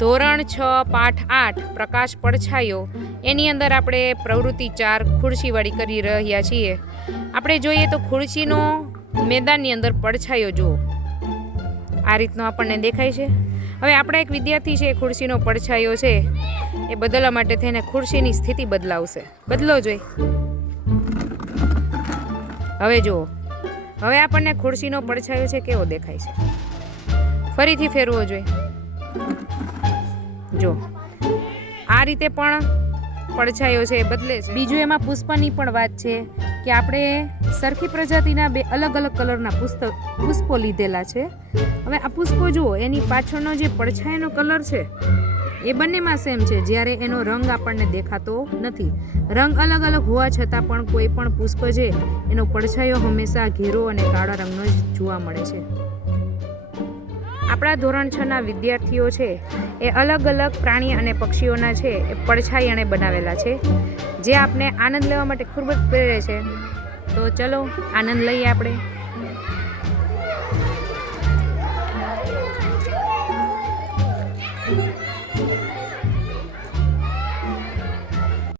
ધોરણ 6 પાઠ 8 પ્રકાશ પડછાયો એની અંદર આપણે પ્રવૃત્તિ 4 ખુરશીવાળી કરી રહ્યા છીએ. આપણે જોઈએ તો ખુરશીનો મેદાનની અંદર પડછાયો જુઓ, આ રીતનો આપણને દેખાય છે. હવે આપણા એક વિદ્યાર્થી છે, ખુરશીનો પડછાયો છે એ બદલવા માટે થઈને ખુરશીની સ્થિતિ બદલાવશે. બદલો જોઈ. હવે જુઓ, હવે આપણને ખુરશીનો પડછાયો છે કેવો દેખાય છે. ફરીથી ફેરવો જોઈએ. જો આ રીતે પણ પડછાયો છે એ બદલે છે. બીજું એમાં પુષ્પની પણ વાત છે કે આપણે સરખી પ્રજાતિના બે અલગ અલગ કલરના પુષ્પો લીધેલા છે. હવે આ પુષ્પો જુઓ, એની પાછળનો જે પડછાયાનો કલર છે એ બંનેમાં સેમ છે, જ્યારે એનો રંગ આપણને દેખાતો નથી. રંગ અલગ અલગ હોવા છતાં પણ કોઈ પણ પુષ્પ છે એનો પડછાયો હંમેશા ઘેરો અને કાળા રંગનો જ જોવા મળે છે. આપણા ધોરણ 6ના વિદ્યાર્થીઓ છે એ અલગ અલગ પ્રાણી અને પક્ષીઓના છે એ પડછાયાને બનાવેલા છે, જે આપને આનંદ લેવા માટે ખૂબ જ પ્રેરે છે. તો ચલો આનંદ લઈએ આપણે.